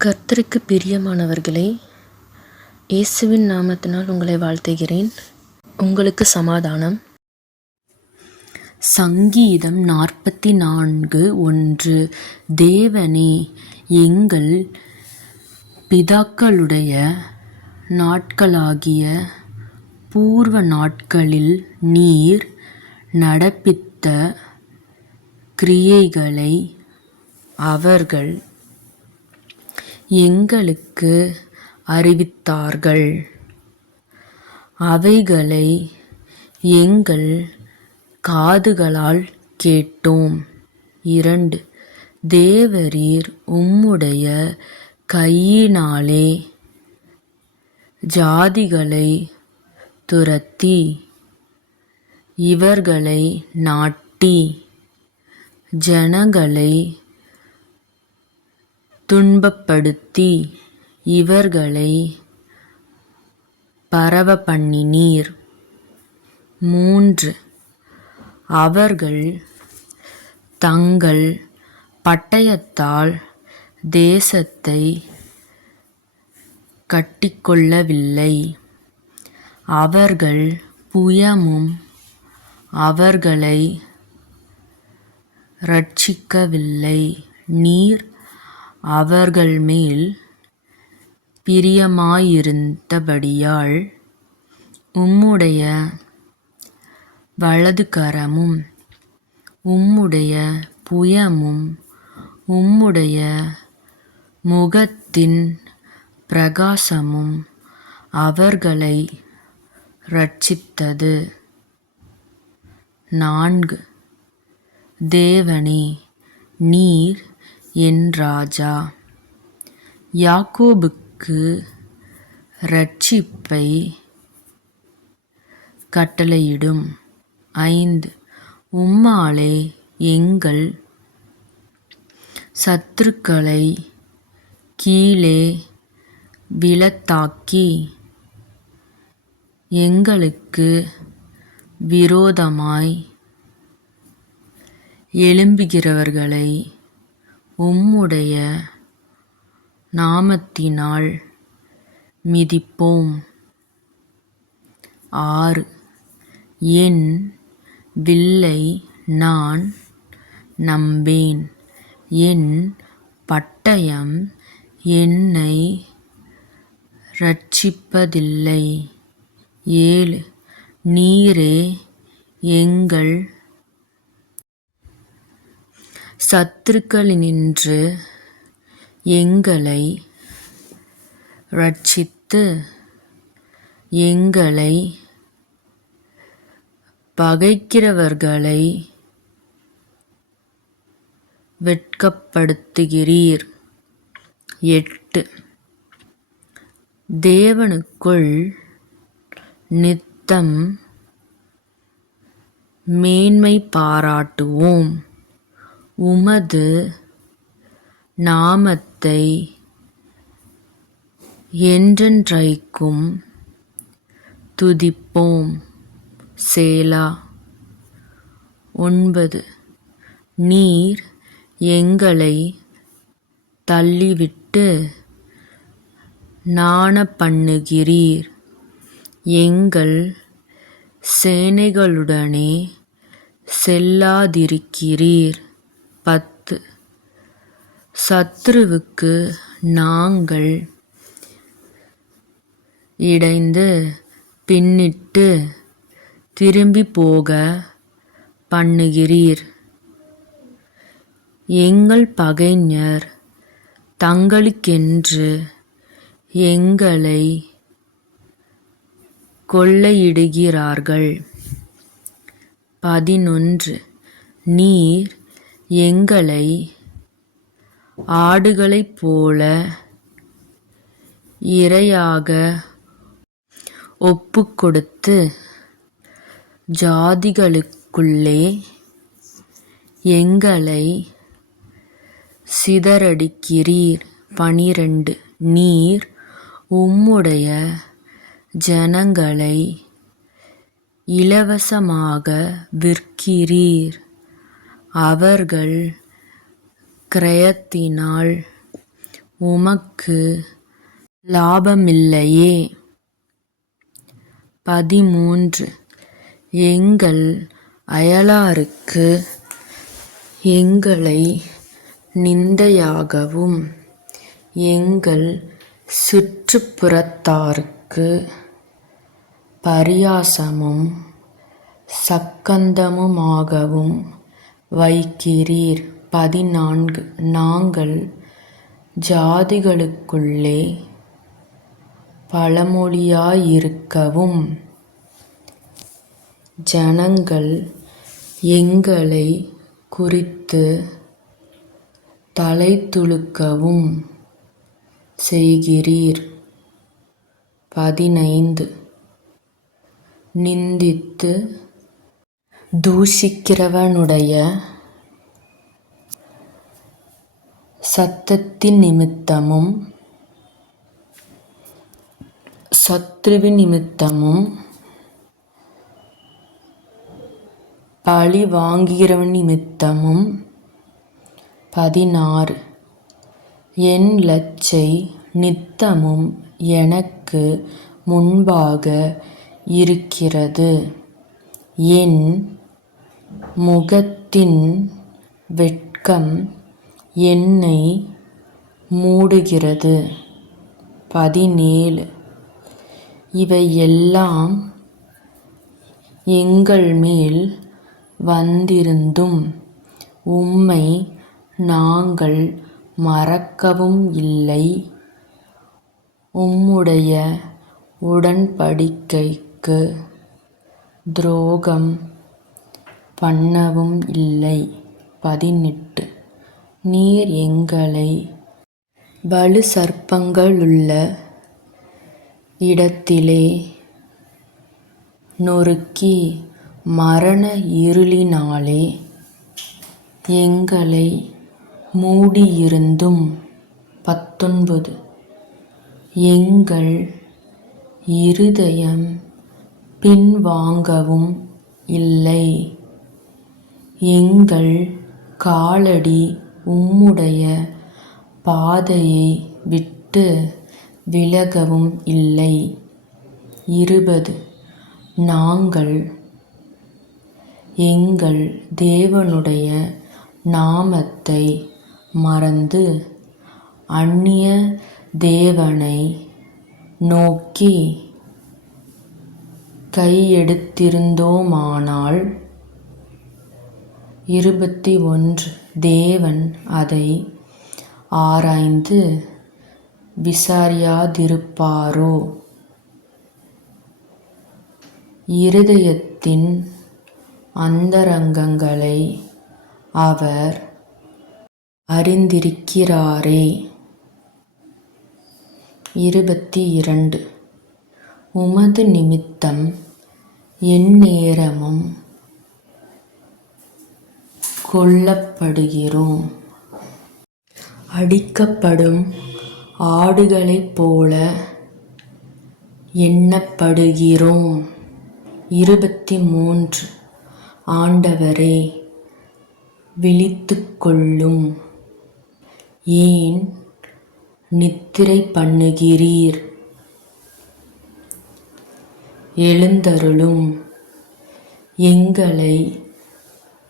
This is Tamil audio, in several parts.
கர்த்தருக்கு பிரியமானவர்களே, இயேசுவின் நாமத்தினால் உங்களை வாழ்த்துகிறேன். உங்களுக்கு சமாதானம். சங்கீதம் 44:1. தேவனே, எங்கள் பிதாக்களுடைய நாட்களாகிய பூர்வ நாட்களில் நீர் நடப்பித்த கிரியைகளை அவர்கள் எங்களுக்கு அறிவித்தார்கள். அவைகளை எங்கள் காதுகளால் கேட்டோம். 2. தேவரீர் உம்முடைய கையினாலே ஜாதிகளை துரத்தி இவர்களை நாட்டி ஜனங்களை துன்பப்படுத்தி இவர்களை பரவப்பண்ணினீர். 3. அவர்கள் தங்கள் பட்டயத்தால் தேசத்தை கட்டிக்கொள்ளவில்லை, அவர்கள் புயமும் அவர்களை இரட்சிக்கவில்லை. நீர் அவர்கள் மேல் பிரியமாயிருந்தபடியால் உம்முடைய வலதுகரமும் உம்முடைய புயமும் உம்முடைய முகத்தின் பிரகாசமும் அவர்களை இரட்சித்தது. 4. தேவனே, நீர் என் ராஜா, யாக்கோபுக்கு இரட்சிப்பை கட்டளையிடும். 5. உம்மாலே எங்கள் சத்துருக்களை கீழே விழத்தாக்கி எங்களுக்கு விரோதமாய் எழும்புகிறவர்களை உம்முடைய நாமத்தினால் மிதிப்போம். 6. என் வில்லை நான் நம்பேன், என் பட்டயம் என்னை இரட்சிப்பதில்லை. 7. நீரே எங்கள் சத்துருக்களினின்று எங்களை இரட்சித்து எங்களை பகைக்கிறவர்களை வெட்கப்படுத்துகிறீர். 8. தேவனுக்குள் நித்தம் மேன்மை பாராட்டுவோம், உமது நாமத்தை என்றென்றைக்கும் துதிப்போம். சேலா. 9. நீர் எங்களை தள்ளிவிட்டு நாணப்பண்ணுகிறீர், எங்கள் சேனைகளுடனே செல்லாதிருக்கிறீர். 10. சத்துருவுக்கு நாங்கள் இடைந்து பின்னிட்டு திரும்பி போக பண்ணுகிறீர். எங்கள் பகைஞர் தங்களுக்கென்று எங்களை கொள்ளையிடுகிறார்கள். 11. நீர் எங்களை ஆடுகளைப் போல இரையாக ஒப்புக்கொடுத்து ஜாதிகளுக்குள்ளே எங்களை சிதறடிக்கிறீர். 12. நீர் உம்முடைய ஜனங்களை இலவசமாக விற்கிறீர், அவர்கள் கிரயத்தினால் உமக்கு லாபமில்லையே. 13 எங்கள் அயலாருக்கு எங்களை நிந்தையாகவும் எங்கள் சுற்றுப்புறத்தாருக்கு பரியாசமும் சக்கந்தமுமாகவும் வைக்கிறீர். 14 நாங்கள் ஜாதிகளுக்குள்ளே பழமொழியாயிருக்கவும் ஜனங்கள் எங்களை குறித்து தலைதுலுக்கவும் செய்கிறீர். 15 நிந்தித்து தூஷிக்கிறவனுடைய சத்தத்தின் நிமித்தமும் சத்துருவின் நிமித்தமும் பழி வாங்குகிறவன் நிமித்தமும். 16 என் லச்சை நித்தமும் எனக்கு முன்பாக இருக்கிறது. என் முகத்தின் வெட்கம் என்னை மூடுகிறது. 17 இவையெல்லாம் எங்கள் மேல் வந்திருந்தும் உம்மை நாங்கள் மறக்கவும் இல்லை, உம்முடைய உடன்படிக்கைக்கு துரோகம் பண்ணவும் இல்லை. 18 நீர் எங்களை வலு சர்ப்பங்களுள்ள இடத்திலே நொறுக்கி மரண இருளினாலே எங்களை மூடியிருந்தும். 19 எங்கள் இருதயம் பின்வாங்கவும் இல்லை, எங்கள் காலடி உம்முடைய பாதையை விட்டு விலகவும் இல்லை. 20 நாங்கள் எங்கள் தேவனுடைய நாமத்தை மறந்து அந்நிய தேவனை நோக்கி கையெடுத்திருந்தோமானால். 21 தேவன் அதை ஆராய்ந்து விசாரியாதிருப்பாரோ? இருதயத்தின் அந்தரங்கங்களை அவர் அறிந்திருக்கிறாரே. 22 உமது நிமித்தம் எந்நேரமும் கொல்லப்படுகிறோம், அடிக்கப்படும் ஆடுகளைப் போல எண்ணப்படுகிறோம். 23 ஆண்டவரே விழித்துக்கொள்ளும், ஏன் நித்திரை பண்ணுகிறீர்? எழுந்தருளும், எங்களை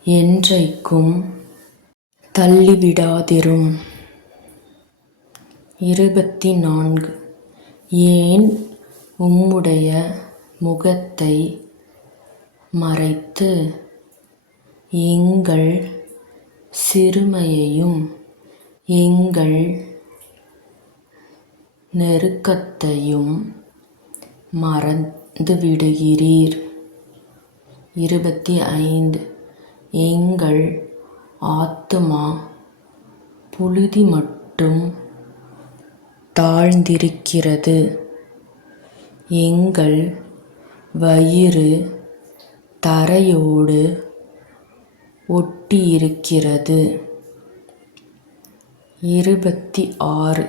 என்றைக்கும் தள்ளிவிடாதிரும். 24 ஏன் உம்முடைய முகத்தை மறைத்து எங்கள் சிறுமையையும் எங்கள் நெருக்கத்தையும் மறந்துவிடுகிறீர். 25 எங்கள் ஆத்துமா புழுதி மட்டும் தாழ்ந்திருக்கிறது, எங்கள் வயிறு தரையோடு ஒட்டியிருக்கிறது. 26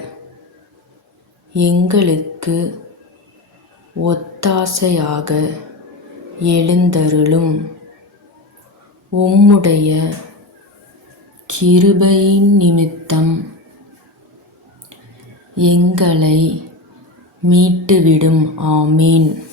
எங்களுக்கு ஒத்தாசையாக எழுந்தருளும், உம்முடைய கிருபையின் நிமித்தம் எங்களை மீட்டுவிடும். ஆமீன்.